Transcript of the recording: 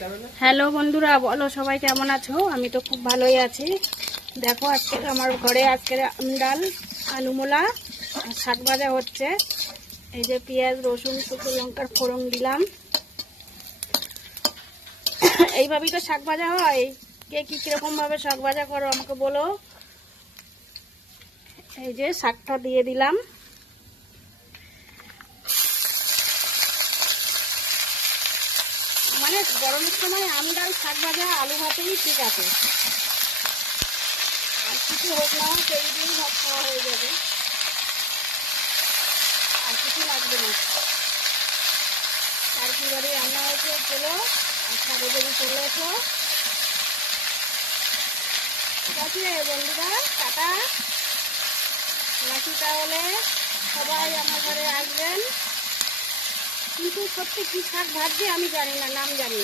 Hello বন্ধুরা, বলো সবাই কেমন আছো? আমি তো খুব ভালোই আছি। দেখো আজকে আমার ঘরে আজকে ডাল, আলু মোলা আর শাক ভাজা হচ্ছে। এই যে পেঁয়াজ, রসুন, শুকনো লঙ্কার ফোড়ন দিলাম। এইভাবেই তো শাক ভাজা হয়। কে কিরকম ভাবে শাক ভাজা করো আমাকে বলো। এই যে শাকটা দিয়ে দিলাম। মানে গরমের সময় আম ডাল শাক ভাজা আলু ভাতেই ঠিক আছে, আর কিছু হোক না সেই দিন ভাত খাওয়া হয়ে যাবে, আর কিছু লাগবে না। তার কি বাড়ি রান্না হয়েছে চলো, আর সাড়ে বেরিয়ে চলে এসো। ঠিক আছে বন্ধুরা, টাটা। নাকি তাহলে সবাই আমার ঘরে আসবেন। কিন্তু সত্যি কি শাক ভাজছে আমি জানি না, নাম জানি না।